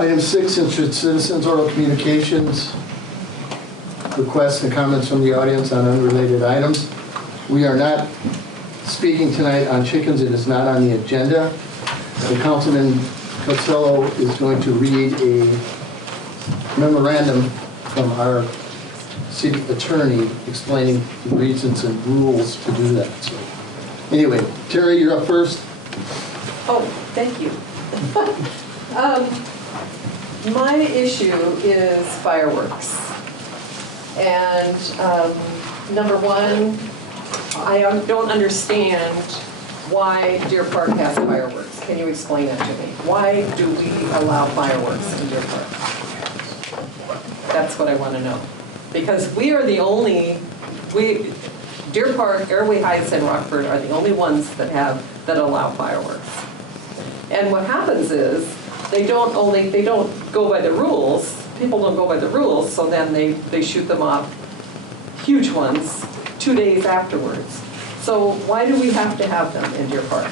Item 6, interested citizens, oral communications, requests and comments from the audience on unrelated items. We are not speaking tonight on chickens. It is not on the agenda. The Councilman Costello is going to read a memorandum from our city attorney explaining the reasons and rules to do that. So, anyway, Terry, you're up first. Oh, thank you. My issue is fireworks. And number one, I don't understand why Deer Park has fireworks. Can you explain that to me? Why do we allow fireworks in Deer Park? That's what I want to know. Because we are the only, Deer Park, Airway Heights, and Rockford are the only ones that allow fireworks. And what happens is they don't go by the rules. People don't go by the rules, so then they shoot them off, huge ones, 2 days afterwards. So why do we have to have them in Deer Park?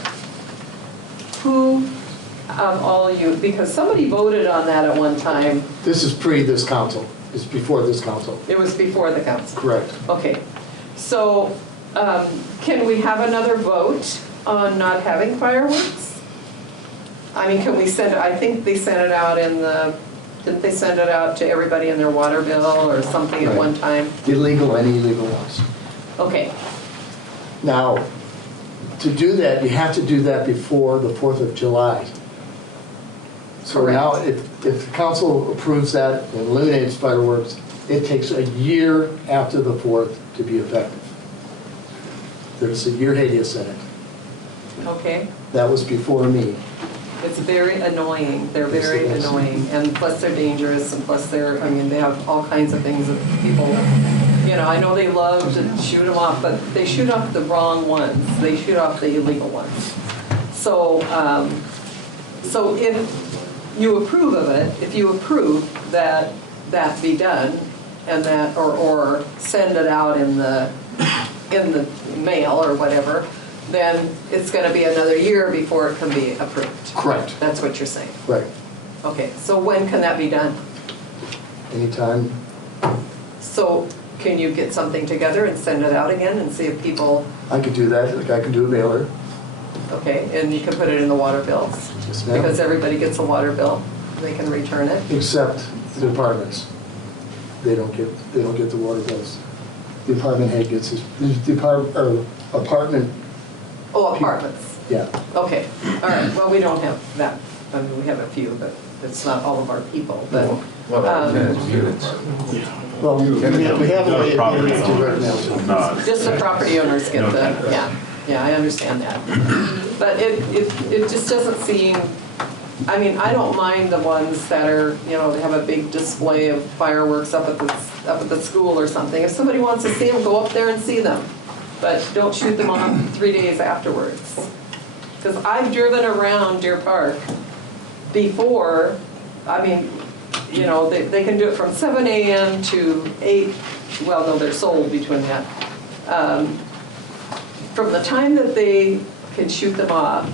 Who of all you, because somebody voted on that at one time. This is this council. It's before this council. It was before the council. Correct. Okay. So can we have another vote on not having fireworks? I mean, can we send it, I think they sent it out in the, didn't they send it out to everybody in their water bill or something at one time? Illegal and illegal ones. Okay. Now, to do that, you have to do that before the 4th of July. So Correct. now, if the council approves that and eliminates fireworks, it takes a year after the 4th to be effective. There's a year hiatus in it. Okay. That was before me. It's very annoying. They're very annoying. And plus they're dangerous, and plus they have all kinds of things that people, I know they love to shoot them off, but they shoot off the wrong ones. They shoot off the illegal ones. So, so if you approve of it, if you approve that be done, and that, or send it out in the mail or whatever, then it's going to be another year before it can be approved. Correct. That's what you're saying. Right. Okay, so when can that be done? Anytime. So can you get something together and send it out again and see if people, I could do that. Like I can do a mailer. okay, and you can put it in the water bills? Yes, ma'am. Because everybody gets a water bill, they can return it? Except the departments. They don't get the water bills. The department head gets his, apartment. Oh, apartments. Yeah. Okay, all right, well, we don't have that. I mean, we have a few, but it's not all of our people, but. Well, we have a right now. Just the property owners get the, yeah, I understand that. But it just doesn't seem, I mean, I don't mind the ones that are, they have a big display of fireworks up at the school or something. If somebody wants to see them, go up there and see them. But don't shoot them off 3 days afterwards. Because I've driven around Deer Park before, I mean, they can do it from 7 a.m. to 8, well, no, they're sold between that. From the time that they can shoot them off,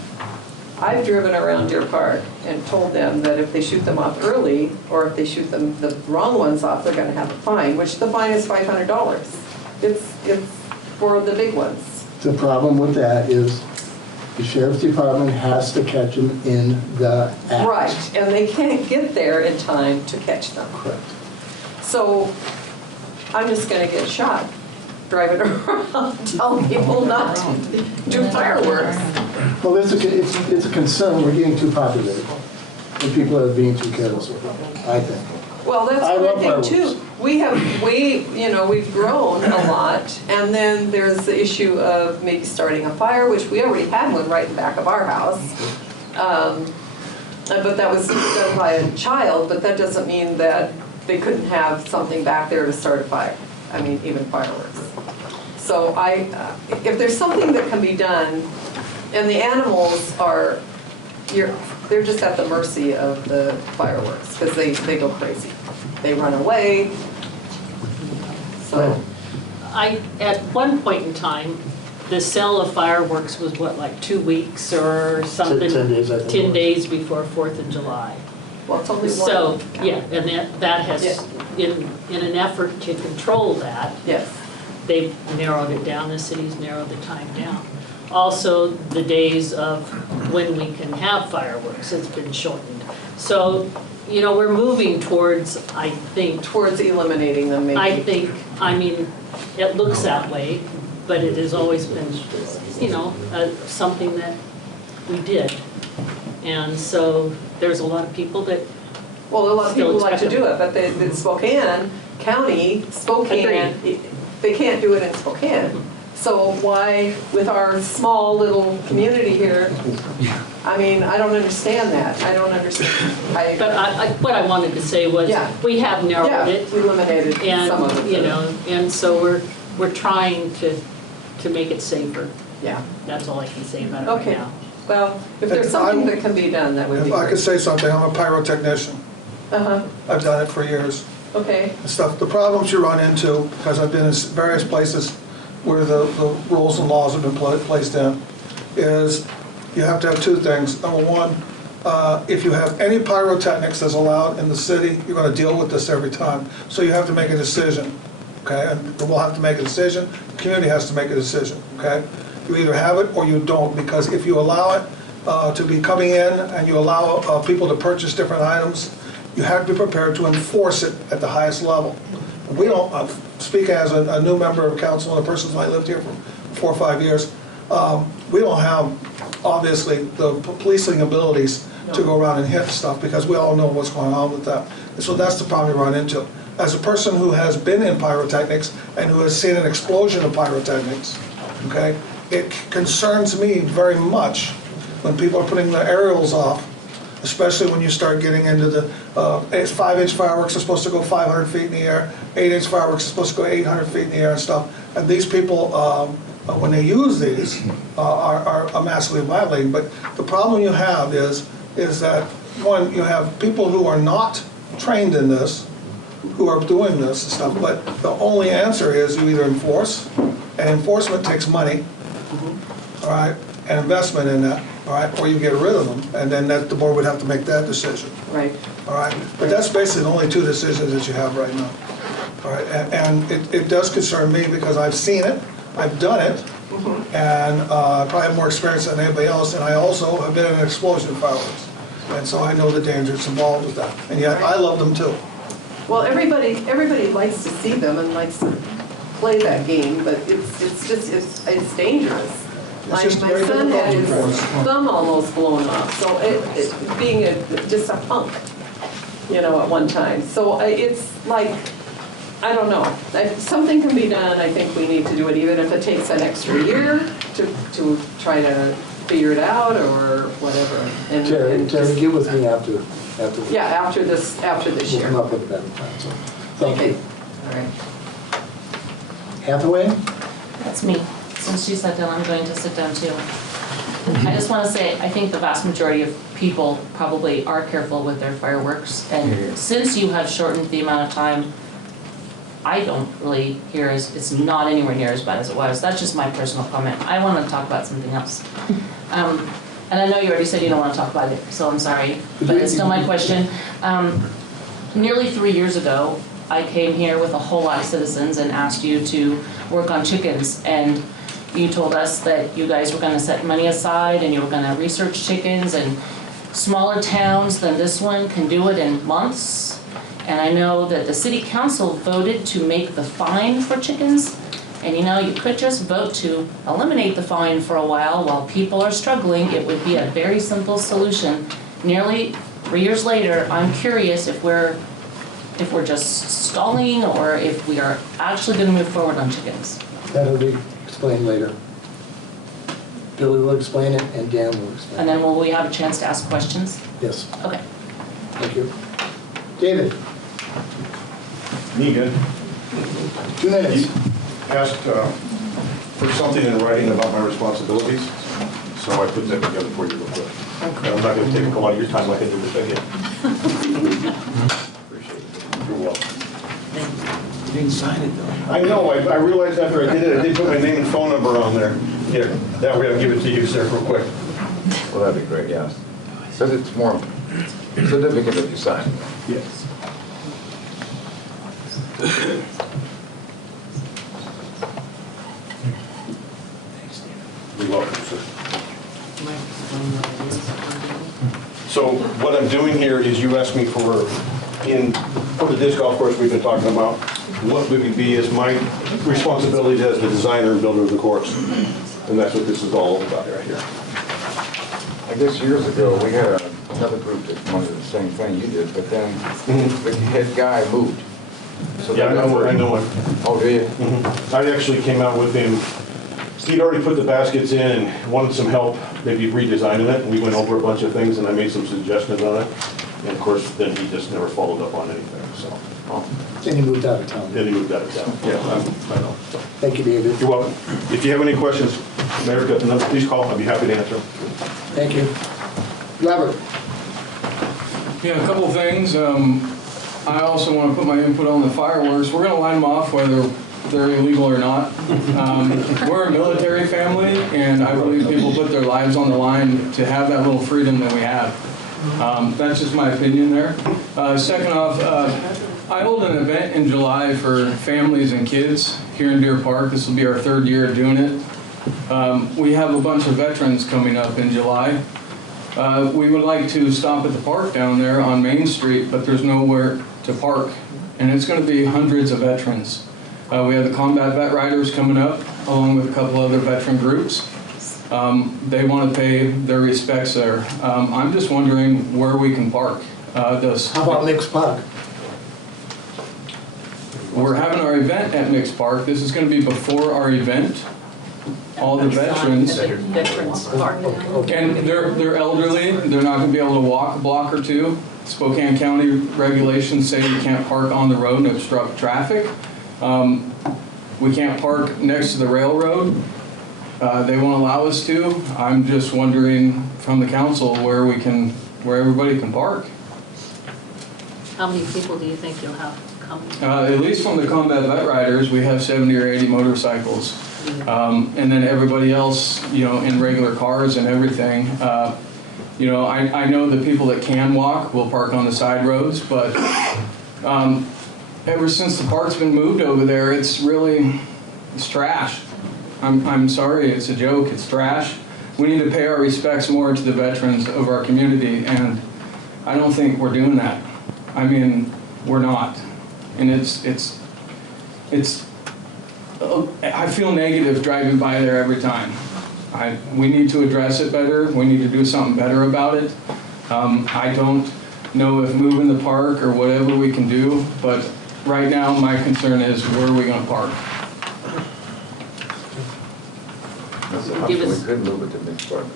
I've driven around Deer Park and told them that if they shoot them off early, or if they shoot them the wrong ones off, they're going to have a fine, which the fine is $500. It's for the big ones. The problem with that is the sheriff's department has to catch them in the act. Right, and they can't get there in time to catch them. Correct. So I'm just going to get shot driving around telling people not to do fireworks. Well, it's a concern. We're getting too populated, and people are being too careless with it, I think. Well, that's what I think too. We've grown a lot, and then there's the issue of maybe starting a fire, which we already had one right in the back of our house. But that was done by a child, but that doesn't mean that they couldn't have something back there to start a fire. I mean, even fireworks. So if there's something that can be done, and the animals are, they're just at the mercy of the fireworks because they go crazy. They run away. So at one point in time, the sale of fireworks was what, like 2 weeks or something? 10 days, I think. 10 days before 4th of July. Well, it's only one. So, yeah, and that has, Yeah. in an effort to control that, Yes, they've narrowed it down, the city's narrowed the time down. Also, the days of when we can have fireworks has been shortened. So, you know, we're moving towards, I think, towards eliminating them maybe. I mean, it looks that way, but it has always been, you know, something that we did. And so there's a lot of people that, Well, a lot of Still people like to expect do it, but the Spokane County, Spokane, they can't do it in Spokane. So why, with our small little community here, I mean, I don't understand that. I don't understand. but what I wanted to say was, Yeah. we have narrowed Yeah, it. eliminated some of And, it. you know, and so we're trying to make it safer. Yeah, That's all I can say about it right okay. now. Well, if there's something that can be done, that would be If I could great. say something, I'm a pyrotechnician. Uh-huh, I've done it for years okay, and stuff. The problems you run into, because I've been in various places where the rules and laws have been placed in, is you have to have two things. Number one, if you have any pyrotechnics that's allowed in the city, you're gonna deal with this every time. So you have to make a decision, okay? And we'll have to make a decision, the community has to make a decision, okay? You either have it or you don't, because if you allow it to be coming in and you allow people to purchase different items, you have to be prepared to enforce it at the highest level. We don't, speaking as a new member of council and a person who lived here for 4 or 5 years, we don't have, obviously, the policing abilities to go around and hit stuff, because we all know what's going on with that. And so that's the problem we run into. As a person who has been in pyrotechnics and who has seen an explosion of pyrotechnics, okay, it concerns me very much when people are putting their aerials off, especially when you start getting into the 5-inch fireworks are supposed to go 500 feet in the air, 8-inch fireworks are supposed to go 800 feet in the air and stuff. And these people, when they use these, are massively violating. But the problem you have is that, one, you have people who are not trained in this, who are doing this and stuff, but the only answer is you either enforce, and enforcement takes money, all right, and investment in that, all right, or you get rid of them, and then the board would have to make that decision, right. all right? But that's basically the only two decisions that you have right now, all right? And it does concern me because I've seen it, I've done it, and I probably have more experience than anybody else, and I also have been in an explosion of fireworks. And so I know the dangers involved with that, and yet I love them too. Well, everybody likes to see them and likes to play that game, but it's dangerous. It's just My very son had his difficult to enforce. thumb almost blown off, so being just a punk, you know, at one time. So it's like, I don't know. Something can be done. I think we need to do it, even if it takes an extra year to try to figure it out or whatever. And Terry, just- get with me after. Yeah, after this We'll year. come up with a better plan, so, thank Okay. you. All right. Hathaway? That's me. Since she sat down, I'm going to sit down too. I just want to say, I think the vast majority of people probably are careful with their fireworks. And since you have shortened the amount of time, I don't really hear it's not anywhere near as bad as it was. That's just my personal comment. I want to talk about something else. And I know you already said you don't want to talk about it, so I'm sorry, but it's still my question. Nearly 3 years ago, I came here with a whole lot of citizens and asked you to work on chickens, and you told us that you guys were going to set money aside and you were going to research chickens, and smaller towns than this one can do it in months. And I know that the city council voted to make the fine for chickens, and you know, you could just vote to eliminate the fine for a while people are struggling. It would be a very simple solution. Nearly 3 years later, I'm curious if we're just stalling or if we are actually going to move forward on chickens. That'll be explained later. Billy will explain it and Dan will explain And it. then will we have a chance to ask questions? Yes, Okay. thank you. David, Me good. 2 minutes. Asked for something in writing about my responsibilities, so I put that together for you real quick. And I'm not going to take a lot of your time like I did with again. Appreciate it. You're welcome. You didn't sign it though. I know, I realized after I did it, I did put my name and phone number on there. Here, that way I'll give it to you, sir, real quick. Well, that'd be great, yeah. Because it's more significant if you sign. Yes. You're welcome, sir. So what I'm doing here is you asked me for the disc golf course we've been talking about, what would be as my responsibility as the designer and builder of the course. And that's what this is all about right here. I guess years ago, we had another group that wanted the same thing you did, but then the head guy moved. So Yeah, I know him. Oh, do you? I actually came out with him. He'd already put the baskets in and wanted some help, maybe redesigning it. We went over a bunch of things and I made some suggestions on it. And of course, then he just never followed up on anything, so. Then you moved out of town. Then he moved out of town. Yeah, I know. So, Thank you, David. you're welcome. If you have any questions, Mayor, got the number, please call. I'd be happy to answer them. Thank you. Robert? Yeah, a couple of things. I also want to put my input on the fireworks. We're going to line them off whether they're illegal or not. We're a military family, and I believe people put their lives on the line to have that little freedom that we have. That's just my opinion there. Second off, I hold an event in July for families and kids here in Deer Park. This will be our 3rd year of doing it. We have a bunch of veterans coming up in July. We would like to stop at the park down there on Main Street, but there's nowhere to park. And it's going to be hundreds of veterans. We have the Combat Vet Riders coming up, along with a couple other veteran groups. They want to pay their respects there. I'm just wondering where we can park. How about Mixed Park? We're having our event at Mixed Park. This is going to be before our event. All the veterans. Veterans Park. And they're elderly, they're not gonna be able to walk a block or two. Spokane County regulations say we can't park on the road and obstruct traffic. We can't park next to the railroad. They won't allow us to. I'm just wondering from the council where everybody can park. How many people do you think you'll have coming? At least from the Combat Vet Riders, we have 70 or 80 motorcycles. And then everybody else, in regular cars and everything. I know the people that can walk will park on the side roads, but ever since the park's been moved over there, it's trash. I'm sorry, it's a joke, it's trash. We need to pay our respects more to the veterans of our community, and I don't think we're doing that. I mean, we're not. And I feel negative driving by there every time. We need to address it better. We need to do something better about it. I don't know if moving the park or whatever we can do, but right now my concern is where are we going to park? Give us- We could move it to Mixed Park.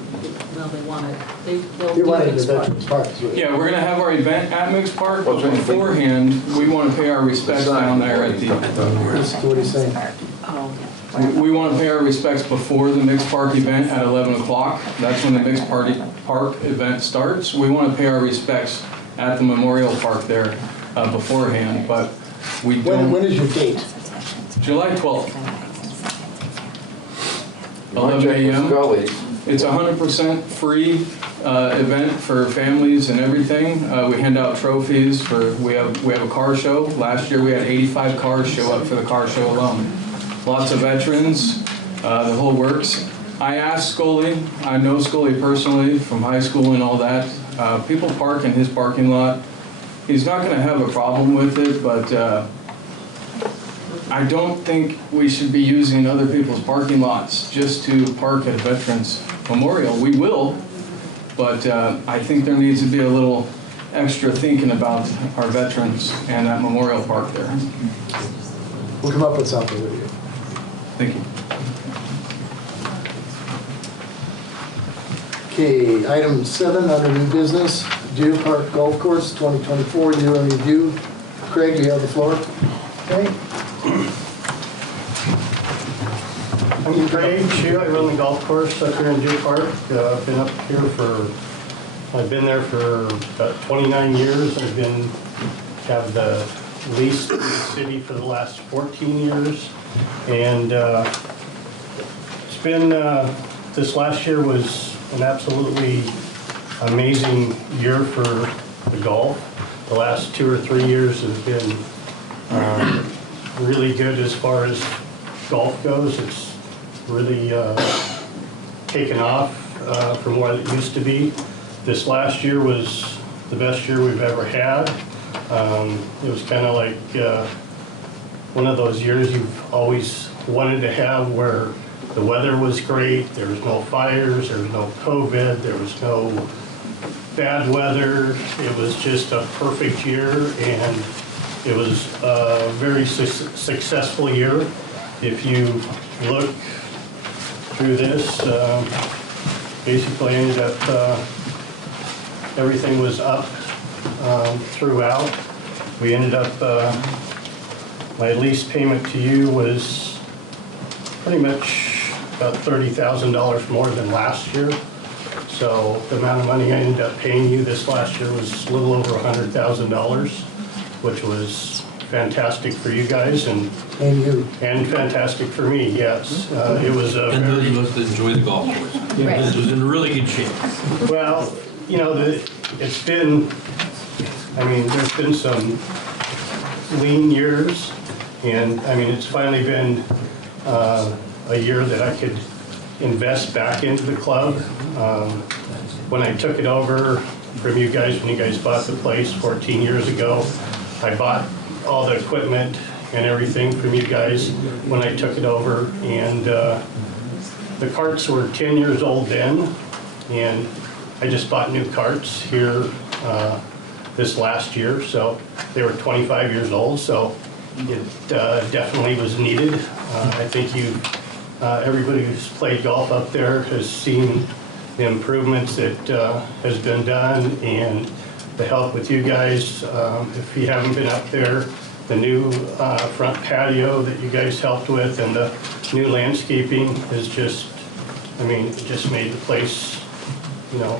Well, they want it. They'll You do wanted the Mixed Park. Veterans Park. is what you- Yeah, we're going to have our event at Mixed Park, but What's wrong with you? beforehand, we want to pay our respects down there at the... What he's saying. Oh, We want to pay our respects before the Mixed Park event at 11 o'clock. That's when the Mixed Park event starts. We want to pay our respects at the Memorial Park there beforehand, but we When don't... is your date? July 12th, You might 11 check with a.m. Scully's. It's a 100% free event for families and everything. We hand out trophies we have a car show. Last year we had 85 cars show up for the car show alone. Lots of veterans, the whole works. I asked Scully, I know Scully personally from high school and all that. People park in his parking lot. He's not going to have a problem with it, but I don't think we should be using other people's parking lots just to park at a Veterans Memorial. We will, but I think there needs to be a little extra thinking about our veterans and that memorial park there. We'll come up with something with you. Thank you. Okay, item 7 under new business, Deer Park Golf Course 2024 year in review. Craig, you have the floor. Okay. I'm Craig Shue. I run the golf course up here in Deer Park. I've been up here I've been there for about 29 years. Have the lease in the city for the last 14 years. And it's been, this last year was an absolutely amazing year for the golf. The last 2 or 3 years have been really good as far as golf goes. It's really taken off from what it used to be. This last year was the best year we've ever had. It was kind of like one of those years you've always wanted to have, where the weather was great, there was no fires, there was no COVID, there was no bad weather. It was just a perfect year, and it was a very successful year. If you look through this, basically ended up, everything was up throughout. We ended up, my lease payment to you was pretty much about $30,000 more than last year. So the amount of money I ended up paying you this last year was a little over $100,000, which was fantastic for you guys and you. fantastic for me, yes. It was a And those very, of us that enjoy the golf course. Right. It was in really good shape. well, you know, it's been, I mean, there's been some lean years, and I mean, it's finally been a year that I could invest back into the club. When I took it over from you guys, when you guys bought the place 14 years ago, I bought all the equipment and everything from you guys when I took it over, and the carts were 10 years old then, and I just bought new carts here this last year, so they were 25 years old, so it definitely was needed. I think everybody who's played golf up there has seen the improvements that has been done, and the help with you guys. If you haven't been up there, the new front patio that you guys helped with and the new landscaping is just, I mean, it just made the place, you know,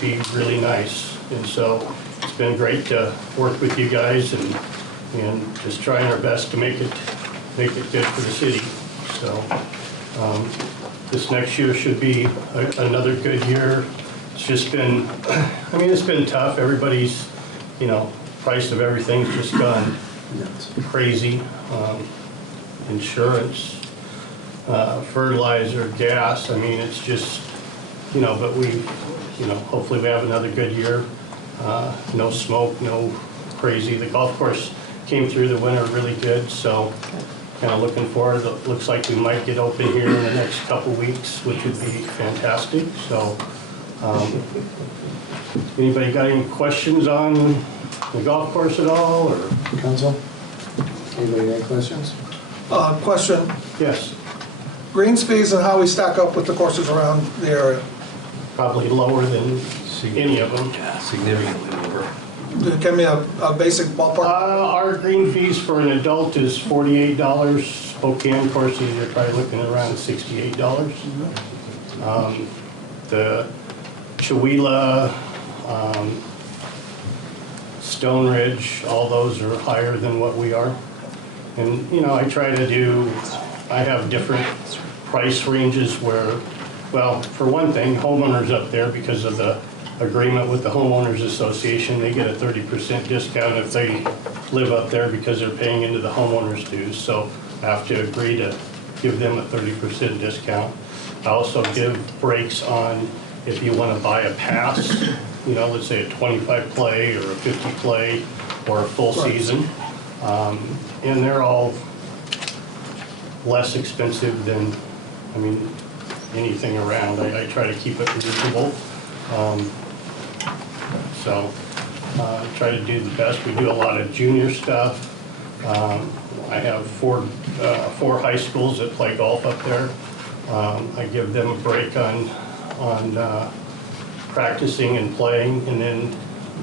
be really nice. And so it's been great to work with you guys and just trying our best to make it good for the city. So this next year should be another good year. It's just been, I mean, it's been tough. Everybody's, you know, price of everything's just gone crazy. Insurance, fertilizer, gas, I mean, it's just, you know, but hopefully we have another good year. No smoke, no crazy. The golf course came through the winter really good, so kind of looking forward. It looks like we might get open here in the next couple weeks, which would be fantastic. So, anybody got any questions on the golf course at all, or? Council? Anybody got any questions? Question, Yes, greens fees and how we stack up with the courses around the area. probably lower than any of them. Yeah, significantly lower. Give me a basic ballpark. Our green fees for an adult is $48. Spokane courses, you're probably looking at around $68. The Chewelah, Stone Ridge, all those are higher than what we are. And, you know, I have different price ranges where, well, for one thing, homeowners up there, because of the agreement with the homeowners association, they get a 30% discount if they live up there because they're paying into the homeowners dues. So I have to agree to give them a 30% discount. I also give breaks on if you want to buy a pass, you know, let's say a 25 play or a 50 play or a full season. And they're all less expensive than, I mean, anything around. I try to keep it reasonable. So try to do the best. We do a lot of junior stuff. I have four high schools that play golf up there. I give them a break on practicing and playing, and then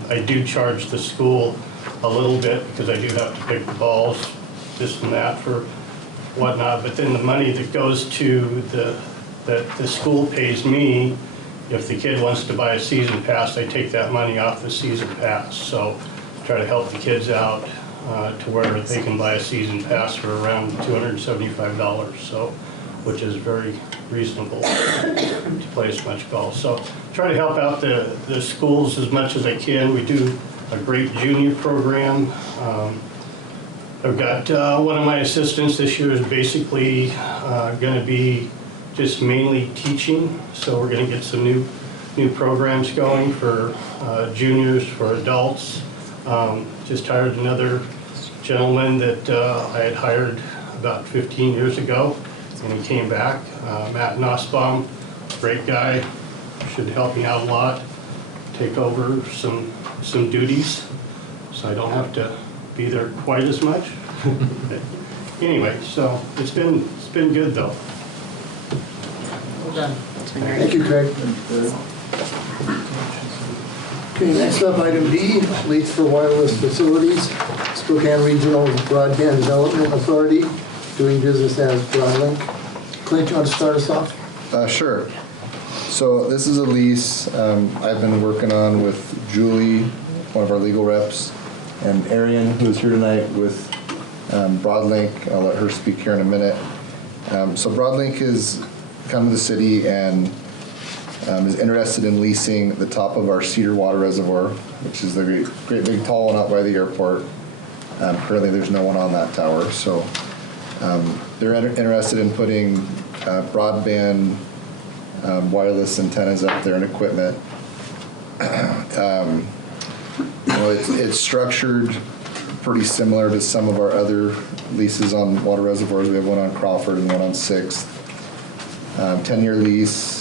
I do charge the school a little bit because I do have to pick the balls, this and that for whatnot. But then the money that goes to the school pays me. If the kid wants to buy a season pass, I take that money off the season pass. So try to help the kids out to where they can buy a season pass for around $275. So which is very reasonable to play as much golf. So try to help out the schools as much as I can. We do a great junior program. I've got one of my assistants this year is basically going to be just mainly teaching. So we're going to get some new programs going for juniors, for adults. Just hired another gentleman that I had hired about 15 years ago, and he came back. Matt Nussbaum, great guy, should help me out a lot, take over some duties, so I don't have to be there quite as much. Anyway, so it's been good though. Well done. Thank you, Craig. Okay, next up, item B, lease for wireless facilities. Spokane Regional Broadband Development Authority, doing business as Broadlink. Clint, you want to start us off? Sure. So this is a lease I've been working on with Julie, one of our legal reps, and Arian, who is here tonight with Broadlink. I'll let her speak here in a minute. So Broadlink has come to the city and is interested in leasing the top of our Cedar Water Reservoir, which is the great big tall one out by the airport. Currently there's no one on that tower. So they're interested in putting broadband wireless antennas up there and equipment. It's structured pretty similar to some of our other leases on water reservoirs. We have one on Crawford and one on 6th. 10-year lease.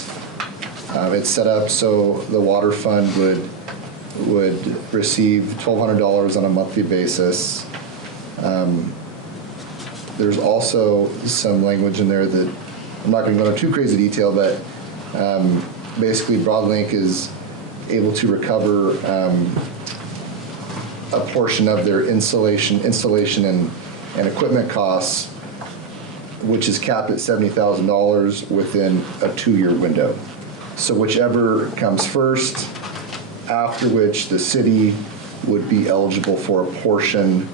It's set up so the water fund would receive $1,200 on a monthly basis. There's also some language in there that I'm not going to go into too crazy detail, but basically Broadlink is able to recover a portion of their installation and equipment costs, which is capped at $70,000 within a 2-year window. So whichever comes first, after which the city would be eligible for a portion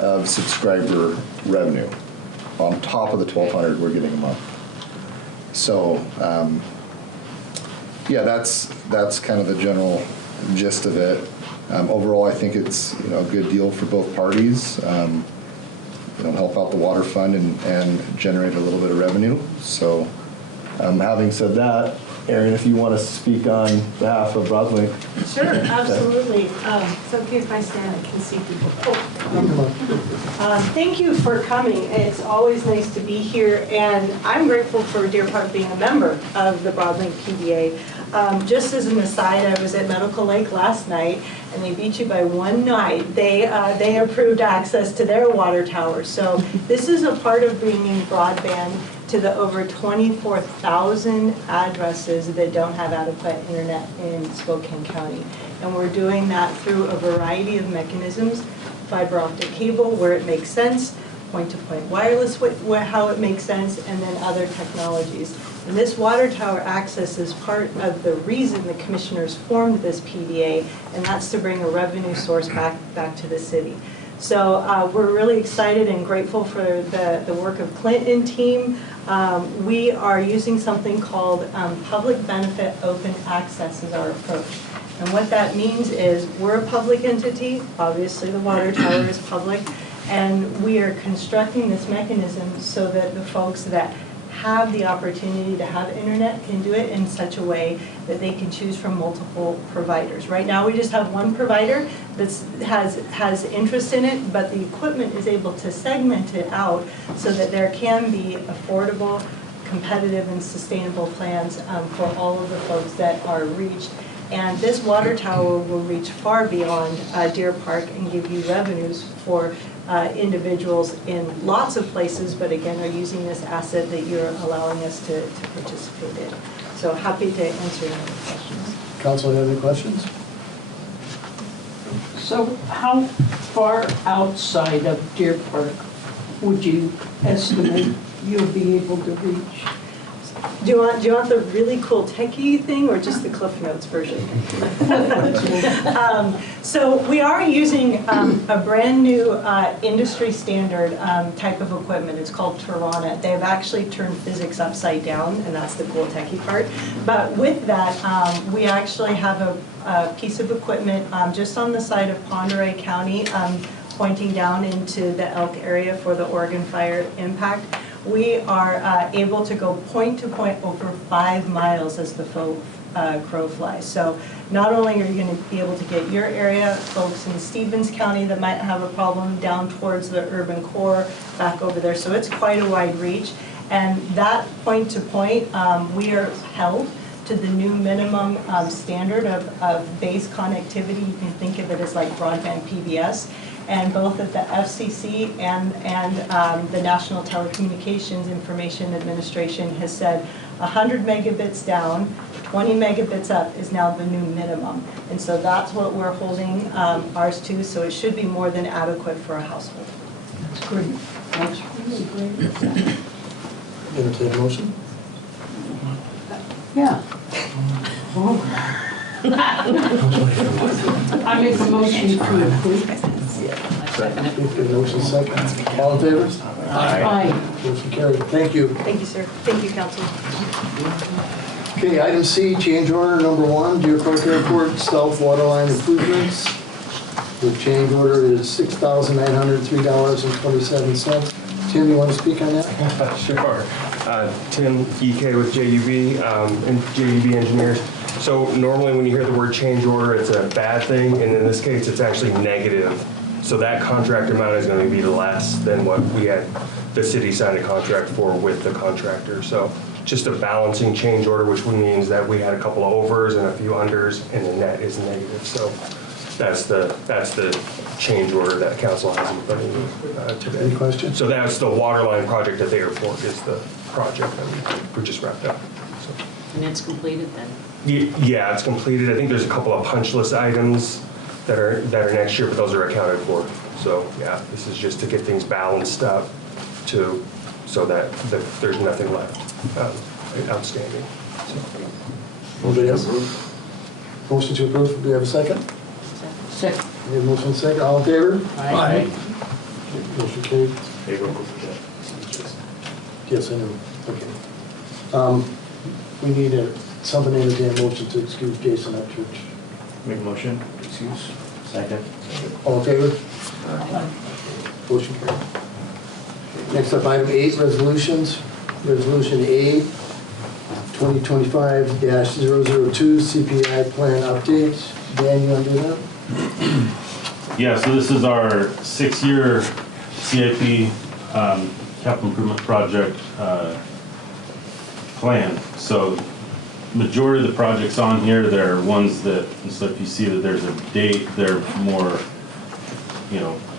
of subscriber revenue on top of the $1,200 we're getting a month. So yeah, that's kind of the general gist of it. Overall, I think it's a good deal for both parties. Help out the water fund and generate a little bit of revenue. So having said that, Arian, if you want to speak on behalf of Broadlink. Sure, absolutely. It's okay if I stand, I can see people. Thank you for coming. It's always nice to be here, and I'm grateful for Deer Park being a member of the Broadlink PDA. Just as an aside, I was at Medical Lake last night, and they beat you by one night. They approved access to their water tower. So this is a part of bringing broadband to the over 24,000 addresses that don't have adequate internet in Spokane County. And we're doing that through a variety of mechanisms, fiber optic cable where it makes sense, point-to-point wireless how it makes sense, and then other technologies. And this water tower access is part of the reason the commissioners formed this PDA, and that's to bring a revenue source back to the city. So we're really excited and grateful for the work of Clint and team. We are using something called public benefit open access as our approach. And what that means is we're a public entity, obviously the water tower is public, and we are constructing this mechanism so that the folks that have the opportunity to have internet can do it in such a way that they can choose from multiple providers. Right now we just have one provider that has interest in it, but the equipment is able to segment it out so that there can be affordable, competitive, and sustainable plans for all of the folks that are reached. And this water tower will reach far beyond Deer Park and give you revenues for individuals in lots of places, but again are using this asset that you're allowing us to participate in. So happy to answer any questions. Council, have any questions? So how far outside of Deer Park would you estimate you'll be able to reach? Do you want the really cool techie thing or just the Cliff Notes version? So we are using a brand new industry standard type of equipment. It's called Tarana. They've actually turned physics upside down, and that's the cool techie part. But with that, we actually have a piece of equipment just on the side of Pend Oreille County, pointing down into the Elk area for the Oregon fire impact. We are able to go point to point over 5 miles as the crow flies. So not only are you going to be able to get your area, folks in Stevens County that might have a problem, down towards the urban core, back over there. So it's quite a wide reach. And that point to point, we are held to the new minimum standard of base connectivity. You can think of it as like broadband PBS. And both at the FCC and the National Telecommunications Information Administration has said 100 megabits down, 20 megabits up is now the new minimum. And so that's what we're holding ours to, so it should be more than adequate for a household. That's great. That's really great. Entertain a motion? Yeah. I make a motion to approve. Good motion, second. All in favor? Aye. Motion carried. Thank you. Thank you, sir. Thank you, Council. Okay, item C, change order number 1, Deer Park Airport Stealth Waterline Improvements. The change order is $6,903.27. Tim, you want to speak on that? Sure. Tim EK with JUB and JUB Engineers. So normally when you hear the word change order, it's a bad thing, and in this case, it's actually negative. So that contract amount is going to be less than what we had the city signed a contract for with the contractor. So just a balancing change order, which means that we had a couple of overs and a few unders, and the net is negative. So that's the change order that council has in front of you today. Any questions? So that's the water line project at the airport is the project that we just wrapped up. So. And it's completed then? Yeah, it's completed. I think there's a couple of punch list items that are next year, but those are accounted for. So yeah, this is just to get things balanced up so that there's nothing left outstanding. So. Anybody else? Motion to approve. Do we have a second? Second. We have motion second. All in favor? Aye. Motion carried. Yes, I know. Okay. We need somebody to entertain a motion to excuse Jason Upchurch. Make a motion, excuse. Second. All in favor? Motion carried. Next up, item 8, resolutions. Resolution A, 2025-002 CPI plan update. Dan, you want to do that? Yeah, so this is our 6-year CIP capital improvement project plan. So majority of the projects on here, they're ones that, so if you see that there's a date, they're more,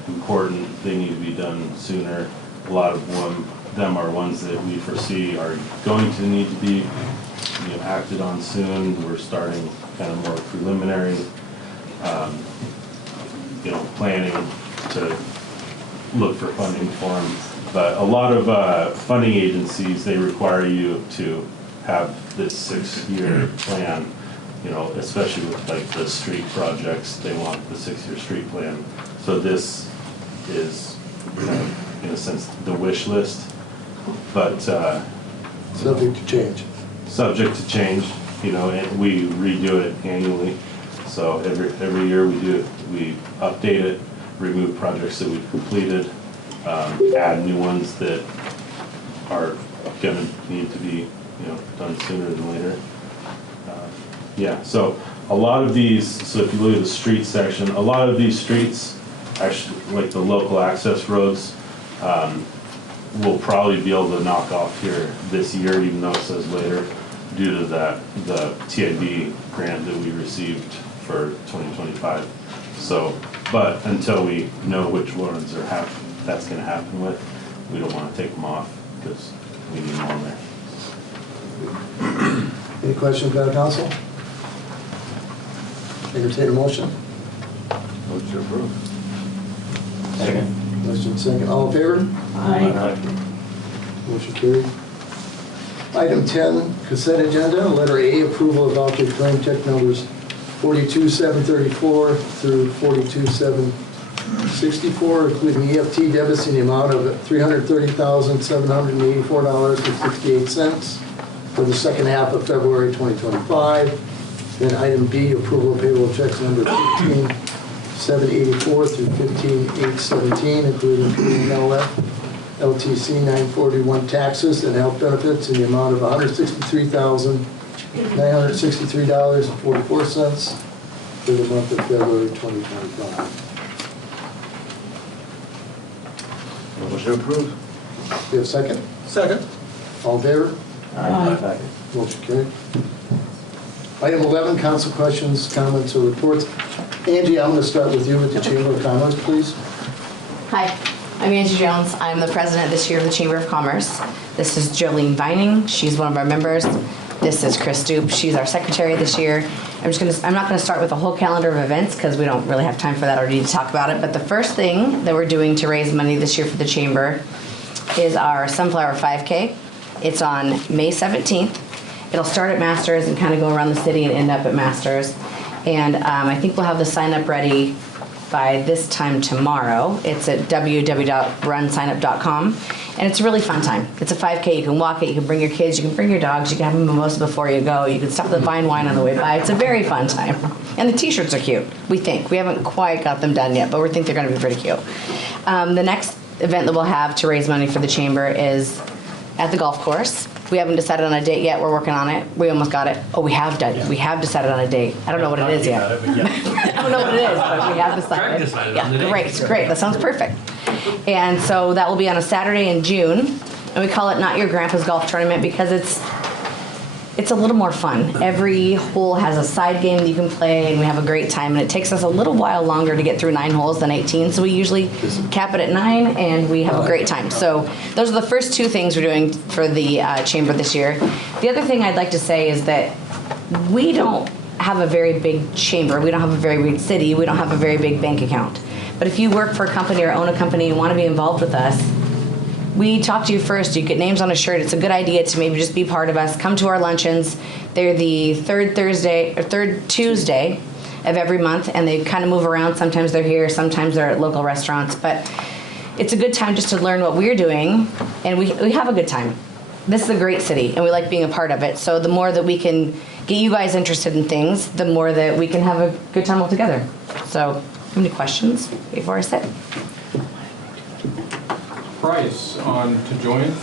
important, they need to be done sooner. A lot of them are ones that we foresee are going to need to be acted on soon. We're starting kind of more preliminary, planning to look for funding for them. But a lot of funding agencies, they require you to have this 6-year plan, especially with like the street projects, they want the 6-year street plan. So this is, in a sense, the wish list, but subject to change. Subject to change, and we redo it annually. So every year we do it, we update it, remove projects that we've completed, add new ones that are gonna need to be, done sooner than later. So a lot of these, so if you look at the street section, a lot of these streets, actually like the local access roads, we'll probably be able to knock off here this year, even though it says later, due to the TIB grant that we received for 2025. So, but until we know which ones that's going to happen with, we don't want to take them off because we need more there. Any questions by the council? Entertain a motion. Motion to approve. Second. Motion second. All in favor? Aye. Motion carried. Item 10, consent agenda, letter A, approval of voucher claim check numbers 42734 through 42764, including EFT debits in the amount of $330,784.68 for the second half of February 2025. Then item B, approval of payroll checks number 15784 through 15817, including PLF, LTC 941 taxes and health benefits in the amount of $163,963.44 for the month of February 2025. Motion to approve. Do you have a second? Second. All in favor? Aye. Motion carried. Item 11, council questions, comments, or reports. Angie, I'm going to start with you with the Chamber of Commerce, please. Hi, I'm Angie Jones. I'm the president this year of the Chamber of Commerce. This is Jolene Vining. She's one of our members. This is Chris Stoop. She's our secretary this year. I'm not going to start with the whole calendar of events because we don't really have time for that or need to talk about it. But the first thing that we're doing to raise money this year for the Chamber is our Sunflower 5K. It's on May 17th. It'll start at Masters and kind of go around the city and end up at Masters. And I think we'll have the sign up ready by this time tomorrow. It's at www.runsignup.com. And it's a really fun time. It's a 5K. You can walk it. You can bring your kids. You can bring your dogs. You can have a mimosa before you go. You can stop at the Vine Wine on the way by. It's a very fun time. And the t-shirts are cute, we think. We haven't quite got them done yet, but we think they're going to be pretty cute. The next event that we'll have to raise money for the Chamber is at the golf course. We haven't decided on a date yet. We're working on it. We almost got it. Oh, we have done. Yeah. We have decided on a date. I don't know what it is yet. I don't know what it is, but we have decided. Great. That sounds perfect. And so that will be on a Saturday in June, and we call it Not Your Grandpa's Golf Tournament because it's a little more fun. Every hole has a side game that you can play, and we have a great time. And it takes us a little while longer to get through 9 holes than 18, so we usually cap it at 9, and we have a great time. So those are the first 2 things we're doing for the Chamber this year. The other thing I'd like to say is that we don't have a very big chamber. We don't have a very big city. We don't have a very big bank account. But if you work for a company or own a company and want to be involved with us, we talk to you first. You get names on a shirt. It's a good idea to maybe just be part of us. Come to our luncheons. They're the third Tuesday of every month, and they kind of move around. Sometimes they're here, sometimes they're at local restaurants. But it's a good time just to learn what we're doing, and we have a good time. This is a great city, and we like being a part of it. So the more that we can get you guys interested in things, the more that we can have a good time all together. So, any questions before I sit? Price on to join?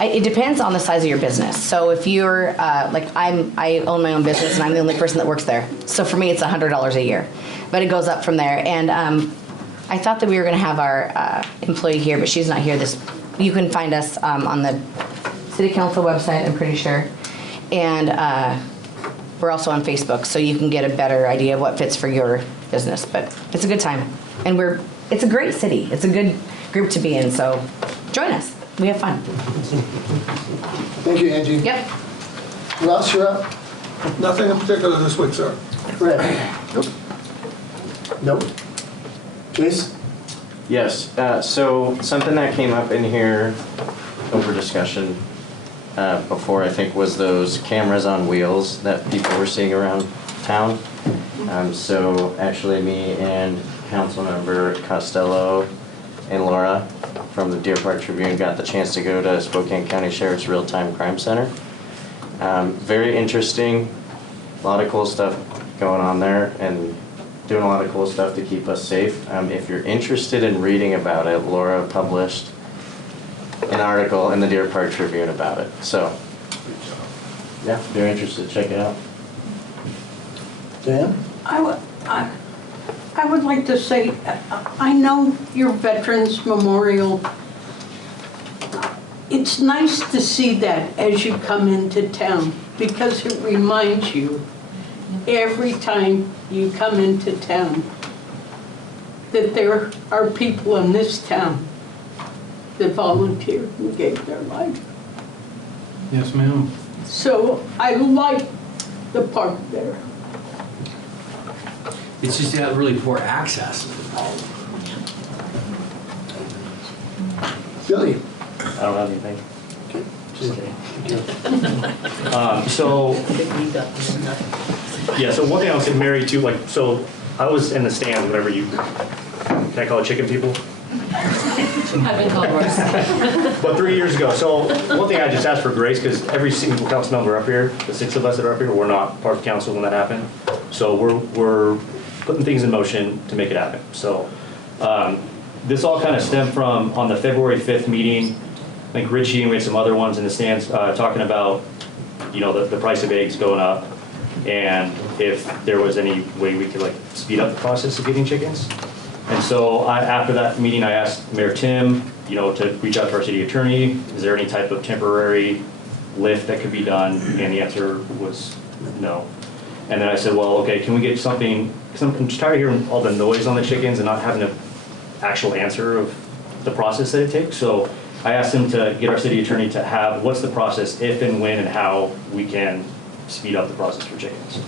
It depends on the size of your business. So if you're I own my own business and I'm the only person that works there. So for me, it's $100 a year, but it goes up from there. And I thought that we were going to have our employee here, but she's not here. You can find us on the City Council website, I'm pretty sure, and we're also on Facebook, so you can get a better idea of what fits for your business. But it's a good time, and it's a great city. It's a good group to be in, so join us. We have fun. Thank you, Angie. Yep. Ross, you're up. Nothing in particular this week, sir. Fred? Nope. Jace? Yes, so something that came up in here over discussion before, I think, was those cameras on wheels that people were seeing around town. So actually me and Councilmember Costello and Laura from the Deer Park Tribune got the chance to go to Spokane County Sheriff's Real-Time Crime Center. Very interesting, a lot of cool stuff going on there and doing a lot of cool stuff to keep us safe. If you're interested in reading about it, Laura published an article in the Deer Park Tribune about it. So, yeah, if you're interested, check it out. Dan? I would like to say, I know your Veterans Memorial. It's nice to see that as you come into town because it reminds you every time you come into town that there are people in this town that volunteered and gave their life. Yes, ma'am. So I like the park there. It's just got really poor access. Billy? I don't have anything. So, I think we got this. yeah, so one thing I was married to, like, so I was in the stands, whatever you, can I call it chicken people? I've been called worse. But 3 years ago, so one thing I just asked for grace, because every single council member up here, the 6 of us that are up here, we're not part of council when that happened. So we're putting things in motion to make it happen. So this all kind of stemmed from, on the February 5th meeting, I think Richie and we had some other ones in the stands talking about, you know, the price of eggs going up, and if there was any way we could like speed up the process of getting chickens. And so after that meeting, I asked Mayor Tim, you know, to reach out to our city attorney. Is there any type of temporary lift that could be done? And the answer was no. And then I said, well, okay, can we get something, because I'm just tired of hearing all the noise on the chickens and not having an actual answer of the process that it takes. So I asked him to get our city attorney to have, what's the process, if and when and how we can speed up the process for chickens.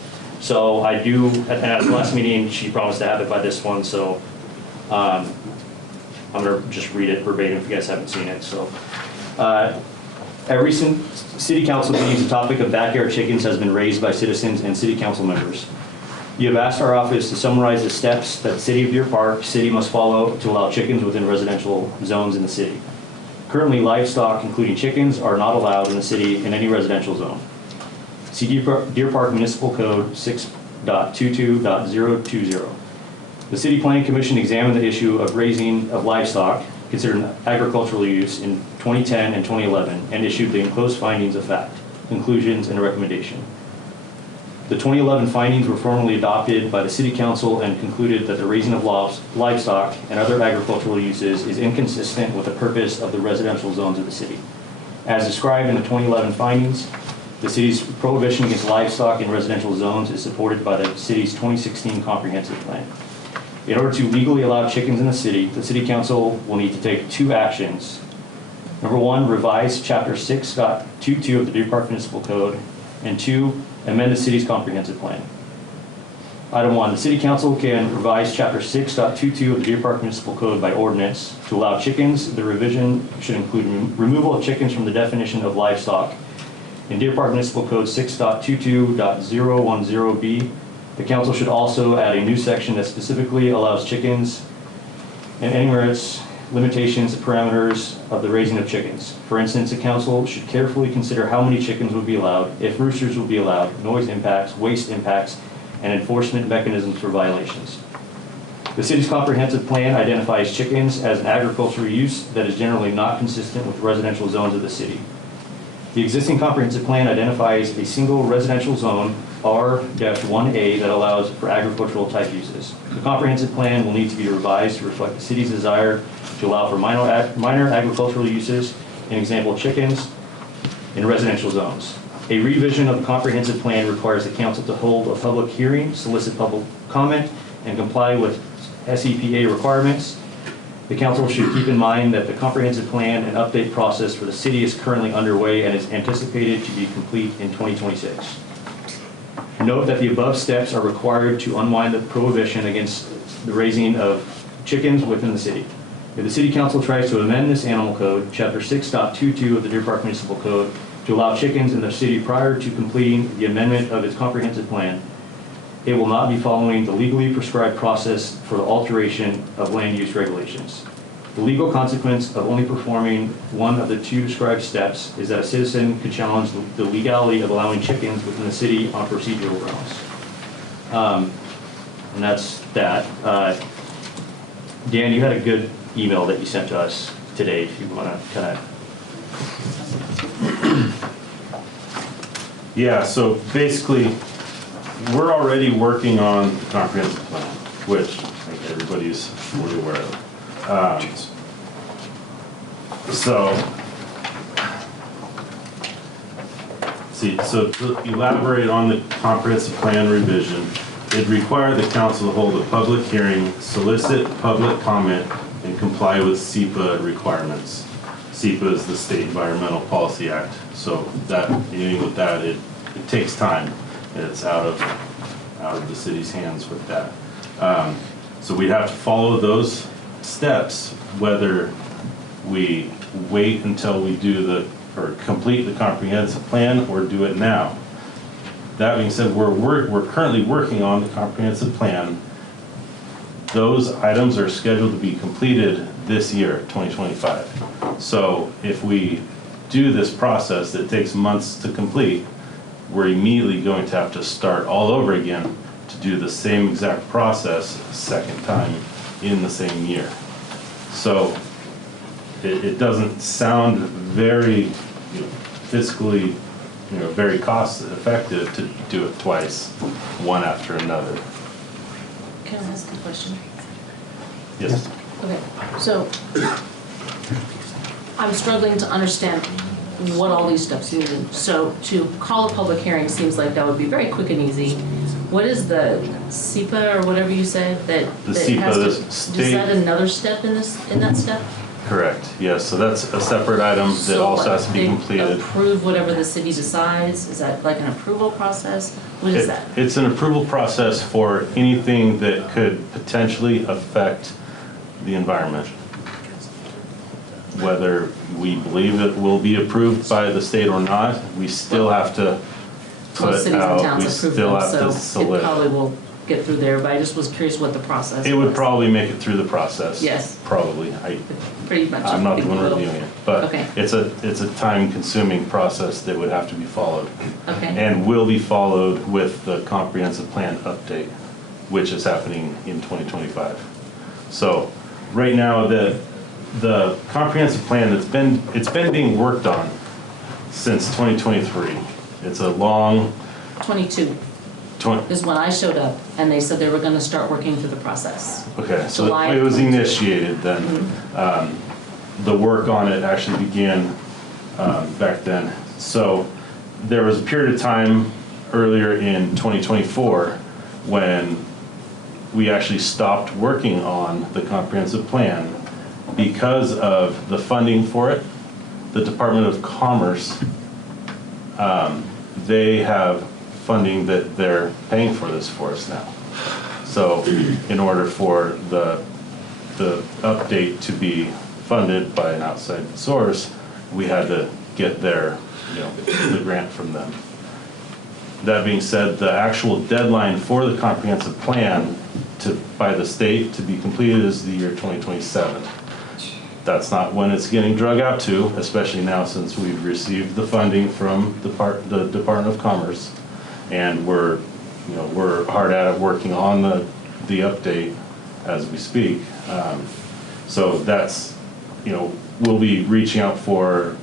So I do, at the last meeting, she promised to have it by this one, so I'm gonna just read it verbatim if you guys haven't seen it. So, at recent city council meetings, the topic of backyard chickens has been raised by citizens and city council members. You have asked our office to summarize the steps that the city of Deer Park City must follow to allow chickens within residential zones in the city. Currently, livestock, including chickens, are not allowed in the city in any residential zone. See Deer Park Municipal Code 6.22.020. The City Planning Commission examined the issue of raising of livestock considered an agricultural use in 2010 and 2011 and issued the enclosed findings of fact, conclusions, and a recommendation. The 2011 findings were formally adopted by the City Council and concluded that the raising of livestock and other agricultural uses is inconsistent with the purpose of the residential zones of the city. As described in the 2011 findings, the city's prohibition against livestock in residential zones is supported by the city's 2016 comprehensive plan. In order to legally allow chickens in the city council will need to take 2 actions. Number 1, revise chapter 6.22 of the Deer Park Municipal Code, and 2, amend the city's comprehensive plan. Item 1, the city council can revise chapter 6.22 of the Deer Park Municipal Code by ordinance to allow chickens. The revision should include removal of chickens from the definition of livestock. In Deer Park Municipal Code 6.22.010B, the council should also add a new section that specifically allows chickens and enumerates limitations and parameters of the raising of chickens. For instance, the council should carefully consider how many chickens would be allowed, if roosters would be allowed, noise impacts, waste impacts, and enforcement mechanisms for violations. The city's comprehensive plan identifies chickens as an agricultural use that is generally not consistent with residential zones of the city. The existing comprehensive plan identifies a single residential zone, R-1A, that allows for agricultural type uses. The comprehensive plan will need to be revised to reflect the city's desire to allow for minor agricultural uses, an example, chickens, in residential zones. A revision of the comprehensive plan requires the council to hold a public hearing, solicit public comment, and comply with SEPA requirements. The council should keep in mind that the comprehensive plan and update process for the city is currently underway and is anticipated to be complete in 2026. Note that the above steps are required to unwind the prohibition against the raising of chickens within the city. If the city council tries to amend this animal code, chapter 6.22 of the Deer Park Municipal Code, to allow chickens in the city prior to completing the amendment of its comprehensive plan, it will not be following the legally prescribed process for the alteration of land use regulations. The legal consequence of only performing one of the 2 described steps is that a citizen could challenge the legality of allowing chickens within the city on procedural grounds. And that's that. Dan, you had a good email that you sent to us today, if you want to kind of. Yeah, so basically, we're already working on the comprehensive plan, which I think everybody's fully aware of. So to elaborate on the comprehensive plan revision, it required the council to hold a public hearing, solicit public comment, and comply with SEPA requirements. SEPA is the State Environmental Policy Act. So that, dealing with that, it takes time. It's out of the city's hands with that. So we'd have to follow those steps, whether we wait until we do the or complete the comprehensive plan or do it now. That being said, we're currently working on the comprehensive plan. Those items are scheduled to be completed this year, 2025. So if we do this process that takes months to complete, we're immediately going to have to start all over again to do the same exact process a second time in the same year. So it doesn't sound very fiscally, very cost effective to do it twice, one after another. Can I ask a question? Yes. Okay, so I'm struggling to understand what all these steps mean. So to call a public hearing seems like that would be very quick and easy. What is the SEPA or whatever you said that The that SEPA, has to, the is state- that another step in that step? Correct, yes, so that's a separate item that So also has to be they completed. approve whatever the city decides? Is that like an approval process? What is that? It's an approval process for anything that could potentially affect the environment. Whether we believe it will be approved by the state or not, we still have to put Most cities and out, we towns approve still them, have to so it select. probably will get through there, but I just was curious what the process It would was. probably make it through the process. Yes. Probably. Pretty much. I'm not the one It'll- reviewing it, but Okay. it's a time-consuming process that would have to be followed. Okay. And will be followed with the comprehensive plan update, which is happening in 2025. So, right now, the comprehensive plan it's been being worked on since 2023. It's a long, 22 is when I showed up, and they said they were gonna start working through the process. okay, so July it was 22. initiated then. The work on it actually began back then. So there was a period of time earlier in 2024 when we actually stopped working on the comprehensive plan because of the funding for it. The Department of Commerce, they have funding that they're paying for this for us now. So in order for the update to be funded by an outside source, we had to get the grant from them. That being said, the actual deadline for the comprehensive plan by the state to be completed is the year 2027. That's not when it's getting drug out to, especially now since we've received the funding from the Department of Commerce. And we're hard at it working on the update as we speak. So that's, we'll be reaching out for,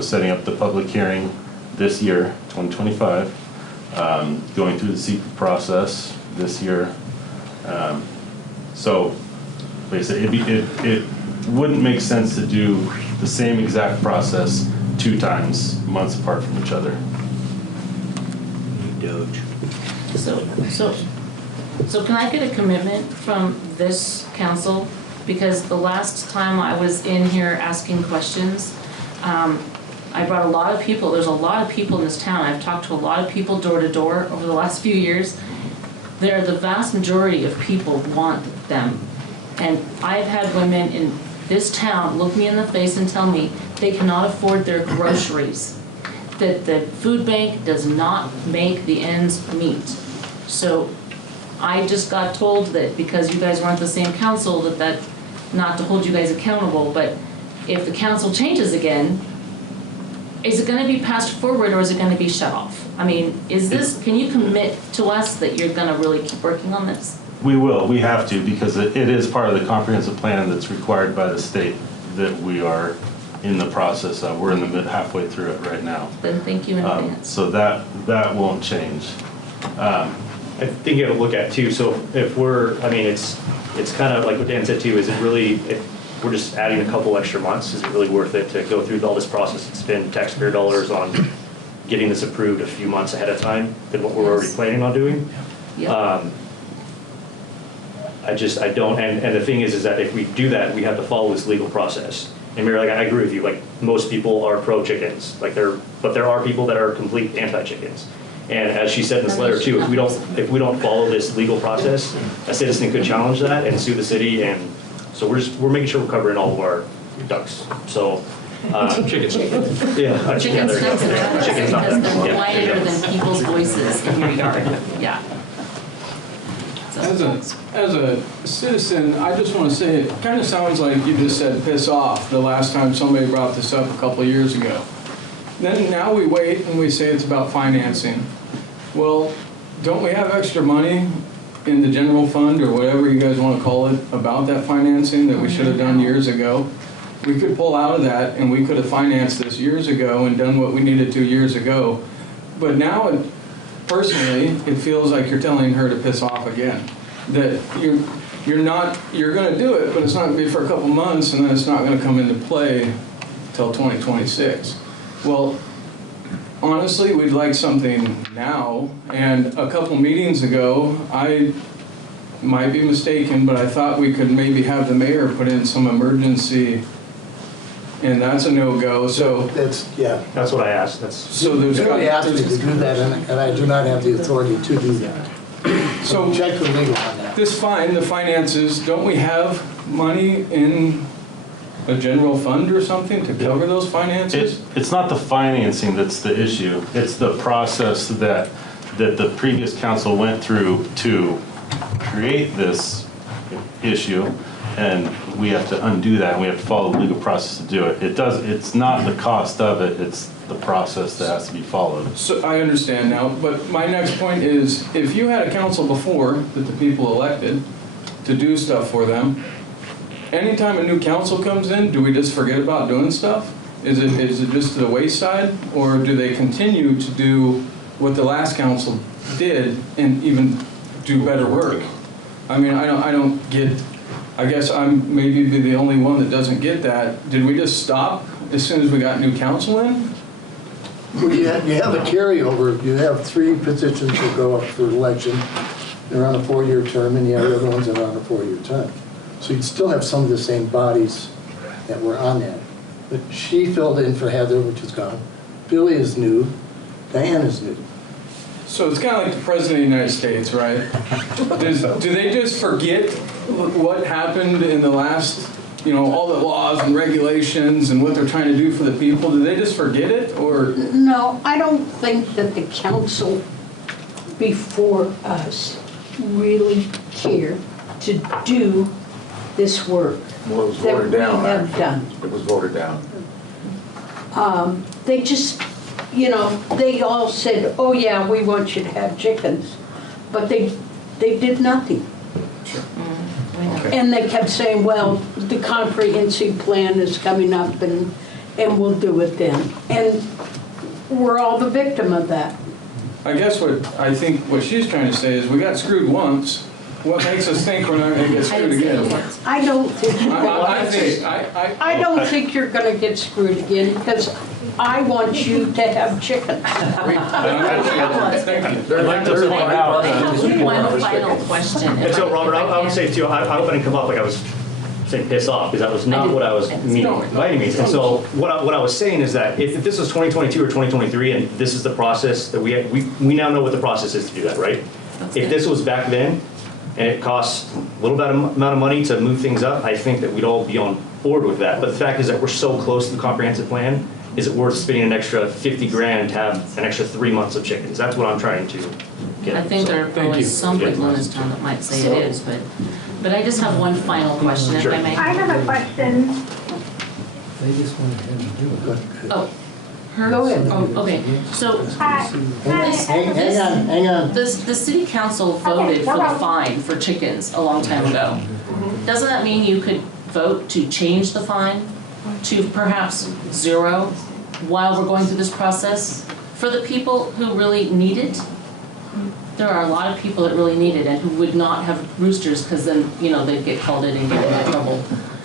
setting up the public hearing this year, 2025, going through the SEPA process this year. So basically, it wouldn't make sense to do the same exact process 2 times, months apart from each other. So can I get a commitment from this council? Because the last time I was in here asking questions, I brought a lot of people. There's a lot of people in this town. I've talked to a lot of people door to door over the last few years. The vast majority of people want them. And I've had women in this town look me in the face and tell me they cannot afford their groceries, that the food bank does not make the ends meet. So I just got told that because you guys weren't the same council, that not to hold you guys accountable, but if the council changes again, is it gonna be passed forward or is it gonna be shut off? I mean, can you commit to us that you're gonna really keep working on this? We will, we have to, because it is part of the comprehensive plan that's required by the state that we are in the process of. We're in the halfway through it right now. Then thank you in advance. So that won't change. I think you have to look at too, so if it's kind of like what Dan said too, is it really, if we're just adding a couple extra months, is it really worth it to go through all this process and spend taxpayer dollars on getting this approved a few months ahead of time than what we're already planning on doing? Yep. I don't, and the thing is that if we do that, we have to follow this legal process. And Mary, I agree with you, most people are pro chickens, but there are people that are complete anti-chickens. And as she said in this letter too, if we don't follow this legal process, a citizen could challenge that and sue the city, and so we're making sure we're covering all of our ducks. So Chickens. Yeah. Chicken sticks and rabbits, Chickens, not because that. they're Yeah, quieter yeah. than people's voices in your yard, yeah. As a citizen, I just want to say, it kind of sounds like you just said piss off the last time somebody brought this up a couple of years ago. Then now we wait and we say it's about financing. Well, don't we have extra money in the general fund or whatever you guys want to call it about that financing that we should have done years ago? We could pull out of that and we could have financed this years ago and done what we needed to years ago. But now, personally, it feels like you're telling her to piss off again. That you're going to do it, but it's not going to be for a couple months and then it's not going to come into play till 2026. Well, honestly, we'd like something now, and a couple meetings ago, I might be mistaken, but I thought we could maybe have the mayor put in some emergency, and that's a no-go, so. Yeah. That's what I asked, So there's. Somebody asked me to do that, and I do not have the authority to do that. So check with legal on that. This fine, the finances, don't we have money in a general fund or something to cover those finances? It's not the financing that's the issue. It's the process that the previous council went through to create this issue, and we have to undo that, and we have to follow the legal process to do it. It's not the cost of it, it's the process that has to be followed. So I understand now, but my next point is, if you had a council before that the people elected to do stuff for them, anytime a new council comes in, do we just forget about doing stuff? Is it just to the wayside, or do they continue to do what the last council did and even do better work? I mean, I don't get, I guess I'm maybe the only one that doesn't get that. Did we just stop as soon as we got new council in? Well, you have a carryover. You have 3 positions that go up for election. They're on a 4-year term, and you have the other ones that are on a 4-year term. So you'd still have some of the same bodies that were on that. But she filled in for Heather, which is gone. Billy is new. Diane is new. So it's kind of like the President of the United States, right? Do they just forget what happened in the last, all the laws and regulations and what they're trying to do for the people? Do they just forget it, or? No, I don't think that the council before us really cared to do this work Well, it was that voted we down. have actually. done. It was voted down. They just, they all said, oh yeah, we want you to have chickens, but they did nothing. And they kept saying, well, the comprehensive plan is coming up and we'll do it then. And we're all the victim of that. I guess I think what she's trying to say is we got screwed once. What makes us think we're not going to get screwed again? I don't think, I don't think you're gonna get screwed again because I want you to have chickens. I'd like to point out. I have one final question. And so, Robert, I would say too, I hope I didn't come off like I was saying piss off, because that was not what I was meaning by any means. And so what I was saying is that if this was 2022 or 2023 and this is the process that we now know what the process is to do that, right? If this was back then and it costs a little bit amount of money to move things up, I think that we'd all be on board with that. But the fact is that we're so close to the comprehensive plan, is it worth spending an extra 50 grand to have an extra 3 months of chickens? That's what I'm trying to get at. I think there are probably some people in this town that might say it is, but I just have one final question, if I may. I have a question. They just went ahead and do it. Oh. Go ahead. Oh, okay. So, Hang on. the city council voted for the fine for chickens a long time ago. Doesn't that mean you could vote to change the fine to perhaps 0 while we're going through this process for the people who really need it? There are a lot of people that really need it and who would not have roosters because then, they'd get called in and get into trouble.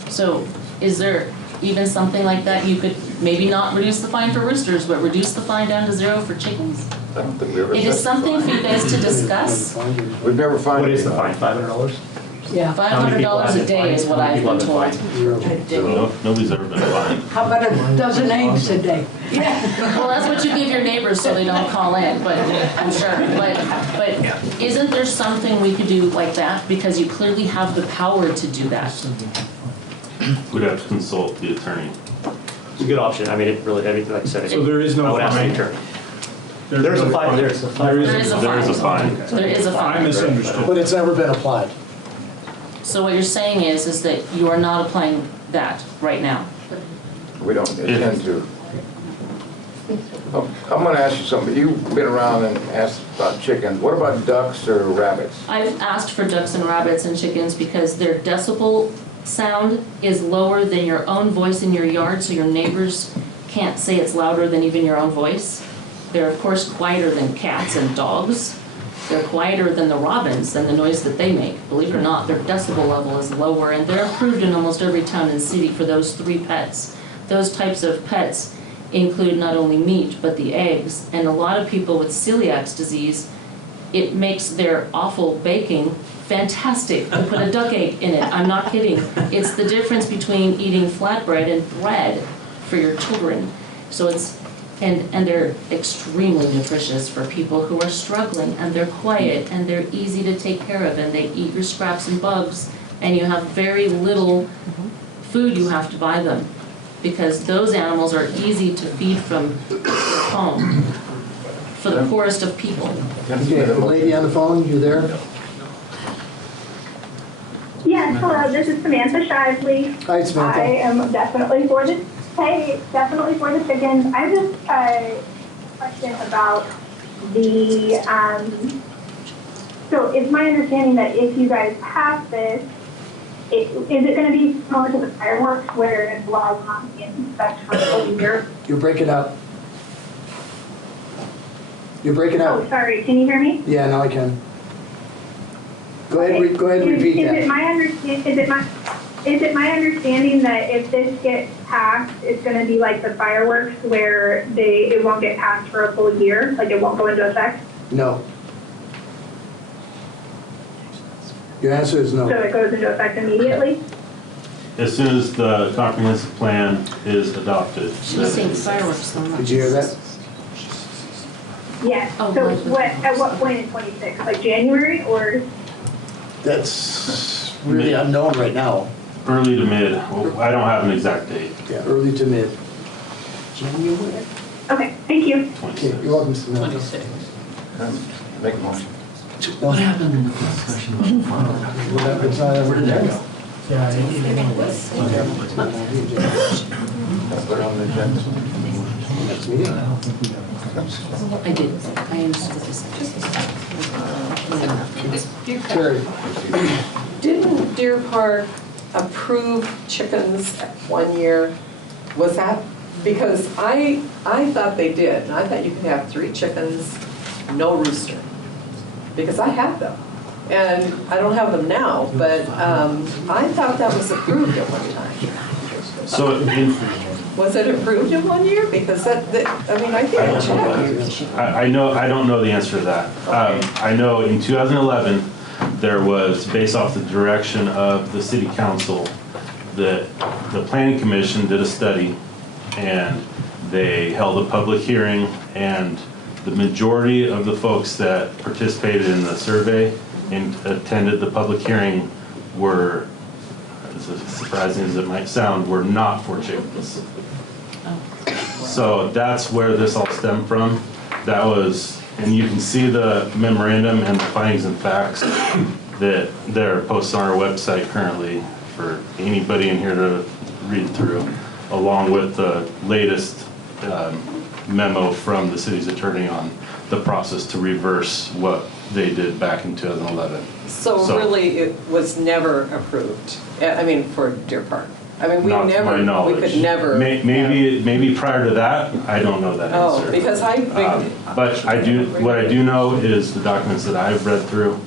So is there even something like that? You could maybe not reduce the fine for roosters, but reduce the fine down to 0 for chickens? I don't think we ever. It is something for you guys to discuss. We've never found. What is the fine, $500? Yeah. $500 a day is what I've been told. Nobody's ever been fined. How about a dozen eggs a day? Well, that's what you give your neighbors so they don't call in, but I'm sure. But isn't there something we could do like that? Because you clearly have the power to do that. We'd have to consult the attorney. It's a good option. I mean, it really, I mean, like I said. So there is no I would ask the fine? attorney. There is a fine. There is a fine. There is a There is a fine. fine. There is a I fine. misunderstood. But it's never been applied. So what you're saying is that you are not applying that right now? We don't intend to. I'm gonna ask you something. You've been around and asked about chickens. What about ducks or rabbits? I've asked for ducks and rabbits and chickens because their decibel sound is lower than your own voice in your yard, so your neighbors can't say it's louder than even your own voice. They're of course quieter than cats and dogs. They're quieter than the robins and the noise that they make. Believe it or not, their decibel level is lower, and they're approved in almost every town and city for those 3 pets. Those types of pets include not only meat, but the eggs. And a lot of people with celiac disease, it makes their awful baking fantastic to put a duck egg in it. I'm not kidding. It's the difference between eating flatbread and bread for your children. So it's, and they're extremely nutritious for people who are struggling, and they're quiet, and they're easy to take care of, and they eat your scraps and bugs, and you have very little food you have to buy them, because those animals are easy to feed from home for the poorest of people. Okay, the lady on the phone, you there? Yes, hello, this is Samantha Shively. Hi, Samantha. I am definitely for the, definitely for the chickens. I have just a question about the, so it's my understanding that if you guys pass this, is it going to be similar to the fireworks where it allows not to be inspected for a whole year? You're breaking up. You're breaking up. Oh, sorry, can you hear me? Yeah, now I can. Go ahead, go ahead and repeat Is that. it my understanding that if this gets passed, it's going to be like the fireworks where it won't get passed for a full year, like it won't go into effect? No. Your answer is no. So it goes into effect immediately? As soon as the comprehensive plan is adopted. She's saying fireworks so much. Did you hear that? Yes. Oh, So right. at what point in 26? Like January or? That's really unknown right now. Early to mid. Well, I don't have an exact date. Yeah, early to mid. January. Okay, thank you. Okay, you're welcome, Samantha. 26. Make a motion. What happened in the discussion about the farm? Well, that- it's not ever there. Yeah, I didn't Put it on the agenda. Next meeting. I did. I understood this. Terry. Didn't Deer Park approve chickens 1 year? Was that, because I thought they did, and I thought you could have 3 chickens, no rooster. Because I have them, and I don't have them now, but I thought that was approved at one time. So Was it approved in 1 year? Because I mean, I think I checked. I don't know the answer to that. I know in 2011, there was, based off the direction of the city council, that the planning commission did a study, and they held a public hearing, and the majority of the folks that participated in the survey and attended the public hearing were, as surprising as it might sound, were not for chickens. So that's where this all stemmed from. That was, and you can see the memorandum and the findings and facts that they're posted on our website currently for anybody in here to read through, along with the latest memo from the city's attorney on the process to reverse what they did back in 2011. So really, it was never approved, I mean, for Deer Park? I mean, we Not to my knowledge. could never. Maybe prior to that, I don't know that answer. Oh, because But what I do know is the documents that I've read through,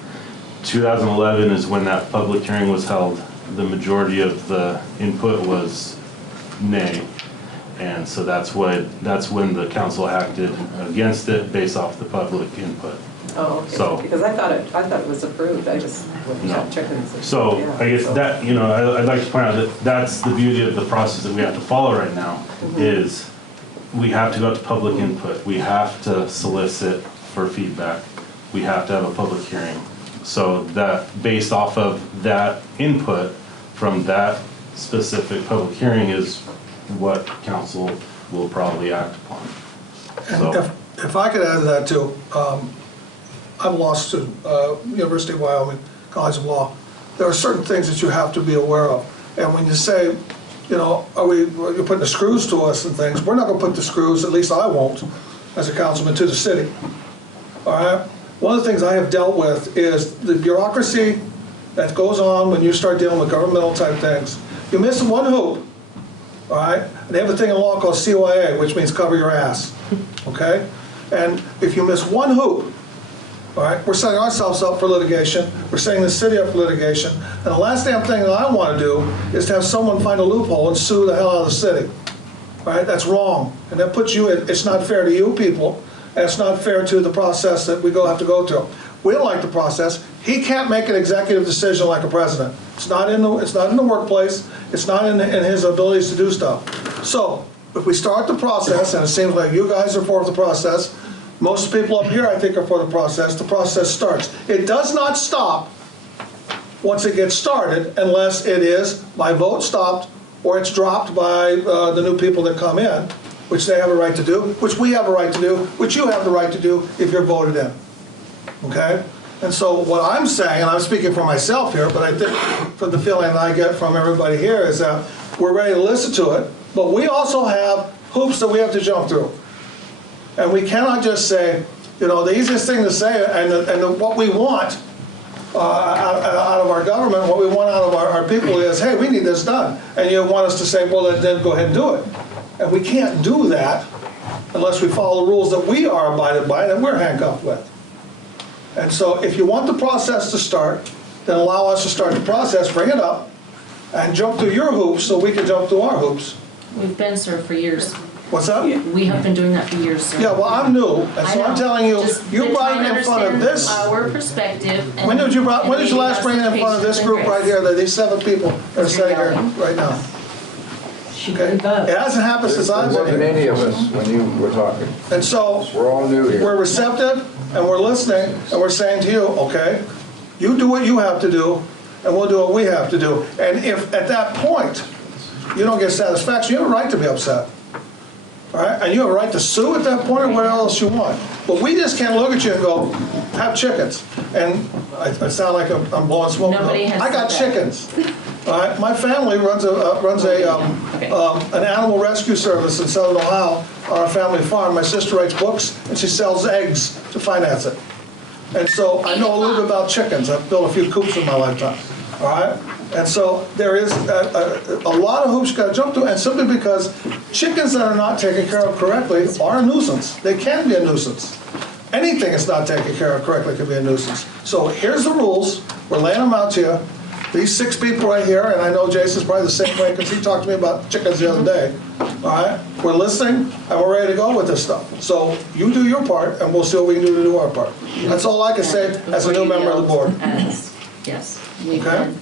2011 is when that public hearing was held. The majority of the input was nay. And so that's when the council acted against it based off the public input. Oh, okay, So- because I thought it was approved, I just wouldn't have chickens. So Yeah, I guess so- that, I'd like to point out that that's the beauty of the process that we have to follow right now, is we have to go to public input. We have to solicit for feedback. We have to have a public hearing. So that, based off of that input from that specific public hearing is what council will probably act upon. And So, if I could add to that too, I'm a law student, University of Wyoming, College of Law. There are certain things that you have to be aware of. And when you say, you know, you're putting the screws to us and things, we're not gonna put the screws, at least I won't, as a councilman, to the city. All right? One of the things I have dealt with is the bureaucracy that goes on when you start dealing with governmental type things. You miss one hoop, all right? And they have a thing in law called CYA, which means cover your ass, okay? And if you miss one hoop, all right, we're setting ourselves up for litigation, we're setting the city up for litigation, and the last damn thing that I want to do is to have someone find a loophole and sue the hell out of the city. All right, that's wrong, and that puts you, it's not fair to you people, and it's not fair to the process that we have to go through. We don't like the process. He can't make an executive decision like a president. It's not in the workplace, it's not in his abilities to do stuff. So, if we start the process, and it seems like you guys are for the process, most people up here, I think, are for the process starts. It does not stop once it gets started unless it is by vote stopped or it's dropped by the new people that come in, which they have a right to do, which we have a right to do, which you have the right to do if you're voted in. Okay? And so what I'm saying, and I'm speaking for myself here, but I think from the feeling that I get from everybody here is that we're ready to listen to it, but we also have hoops that we have to jump through. And we cannot just say, you know, the easiest thing to say, and what we want out of our government, what we want out of our people is, hey, we need this done. And you want us to say, well, then go ahead and do it. And we can't do that unless we follow the rules that we are abided by, that we're handcuffed with. And so if you want the process to start, then allow us to start the process, bring it up, and jump through your hoops so we can jump through our hoops. We've been, sir, for years. What's that? We have been doing that for years, sir. Yeah, well, I'm new, and so I'm telling you, you brought it in front of this. Our perspective. When did you last bring it in front of this group right here, these 7 people that are sitting here right now? Okay. It hasn't happened since I've been here. There wasn't any of us when you were talking. And so, we're all new here. We're receptive, and we're listening, and we're saying to you, okay, you do what you have to do, and we'll do what we have to do. And if at that point, you don't get satisfaction, you have a right to be upset. All right? And you have a right to sue at that point or whatever else you want. But we just can't look at you and go, have chickens. And I sound like I'm blowing smoke. I got chickens. All right? My family runs an animal rescue service in Southern Ohio on our family farm. My sister writes books and she sells eggs to finance it. And so I know a little bit about chickens. I've built a few coops in my lifetime. All right? And so there is a lot of hoops you got to jump through, and simply because chickens that are not taken care of correctly are a nuisance. They can be a nuisance. Anything that's not taken care of correctly can be a nuisance. So here's the rules. We're laying them out to you. These 6 people right here, and I know Jason's probably the same way because he talked to me about chickens the other day. All right? We're listening, and we're ready to go with this stuff. So you do your part, and we'll see what we can do to do our part. That's all I can say as a new member of the board. Yes, we've Okay? been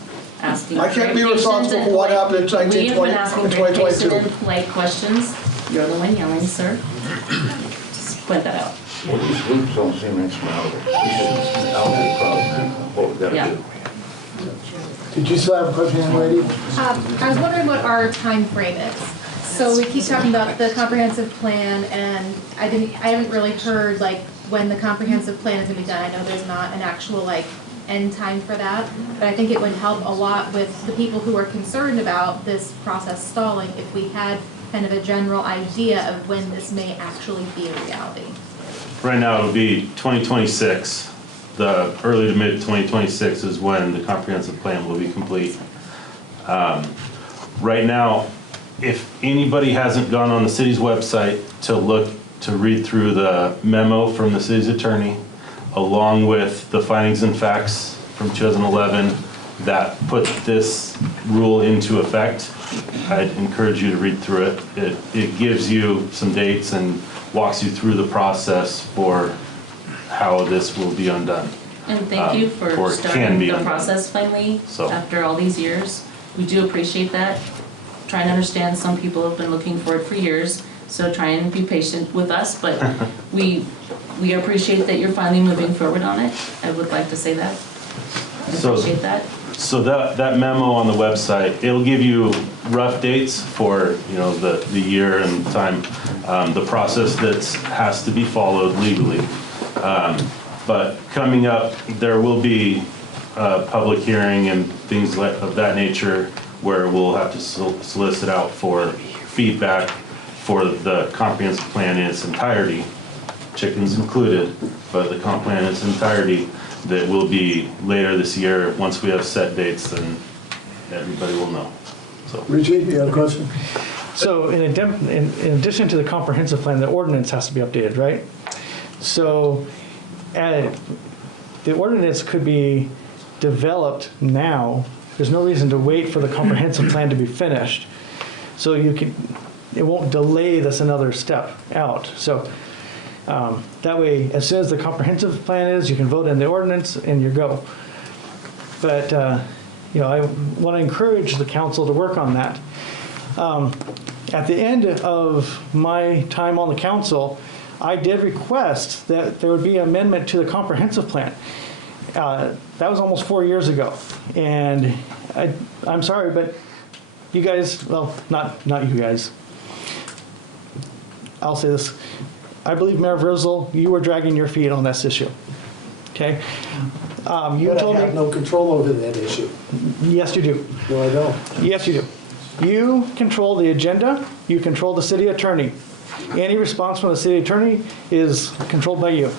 asking. I can't be responsible for what happened in 1920 We have been asking and very 2022. patient and polite questions. You're the one yelling, sir. Just point that out. Well, these hoops don't seem insurmountable. We should smell the problem, what we gotta Yeah. do. Did you still have a question, young lady? I was wondering what our time frame is. So we keep talking about the comprehensive plan, and I haven't really heard like when the comprehensive plan is gonna be done. I know there's not an actual like end time for that, but I think it would help a lot with the people who are concerned about this process stalling if we had kind of a general idea of when this may actually be a reality. right now it'll be 2026. The early to mid 2026 is when the comprehensive plan will be complete. Right now, if anybody hasn't gone on the city's website to read through the memo from the city's attorney, along with the findings and facts from 2011 that put this rule into effect, I'd encourage you to read through it. It gives you some dates and walks you through the process for how this will be undone. And thank you or for it can starting be the undone. process finally, So. after all these years. We do appreciate that. Try and understand some people have been looking for it for years, so try and be patient with us, but we appreciate that you're finally moving forward on it. I would like to say that. I So- appreciate that. So that memo on the website, it'll give you rough dates for, the year and time, the process that has to be followed legally. But coming up, there will be a public hearing and things of that nature where we'll have to solicit out for feedback for the comprehensive plan in its entirety, chickens included, but the comp plan in its entirety, that will be later this year. Once we have set dates, then everybody will know. So, Richie, you have a question? So in addition to the comprehensive plan, the ordinance has to be updated, right? So the ordinance could be developed now. There's no reason to wait for the comprehensive plan to be finished. So it won't delay this another step out. So that way, as soon as the comprehensive plan is, you can vote in the ordinance and you go. But I want to encourage the council to work on that. At the end of my time on the council, I did request that there would be an amendment to the comprehensive plan. That was almost 4 years ago. And I'm sorry, but you guys, well, not you guys. I'll say this. I believe Mayor Vrizzle, you were dragging your feet on this issue. Okay? You told me. I have no control over that issue. Yes, you do. No, I don't. Yes, you do. You control the agenda. You control the city attorney. Any response from the city attorney is controlled by you.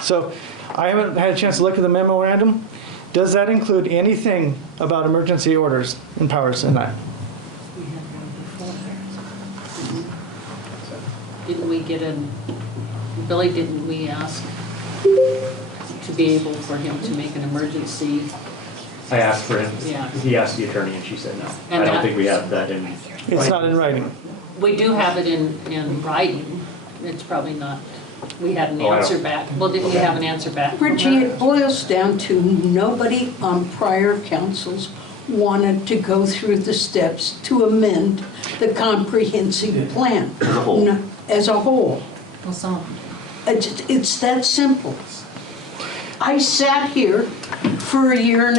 So I haven't had a chance to look at the memorandum. Does that include anything about emergency orders and powers in that? Didn't we get Billy, didn't we ask to be able for him to make an emergency? I asked for him. Yeah. He asked the attorney and she said no. And I don't that- think we have that in. It's not in writing. We do have it in writing. It's probably not, we had an Oh, I don't- answer back. Well, didn't we have an answer back? Richie, it boils down to nobody on prior councils wanted to go through the steps to amend the comprehensive plan. As a whole. No, as a whole. Well, some, It's that simple. I sat here for 1.5 years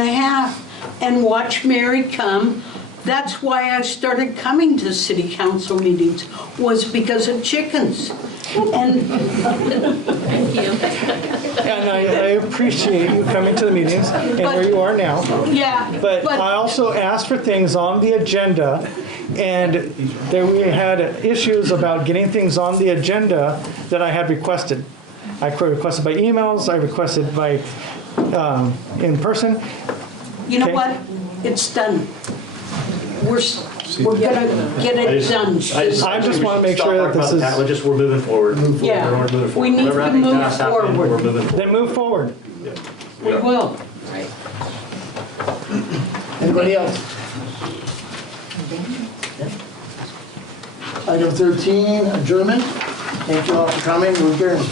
and watched Mary come. That's why I started coming to city council meetings, was because of chickens. And Thank you. And I appreciate you coming to the meetings and where you are now. yeah, But I also asked for things on the agenda, and there we had issues about getting things on the agenda that I had requested. I requested by emails, I requested by in person. you know Okay. what? It's done. We're gonna get it done. I just want to make sure that this is. We're moving forward. Yeah, We're moving forward. we need Whatever to I think move has happened, forward. We're moving forward. Then move forward. We will. Anybody else? Item 13, adjournment. Thank you all for coming. We're adjourned.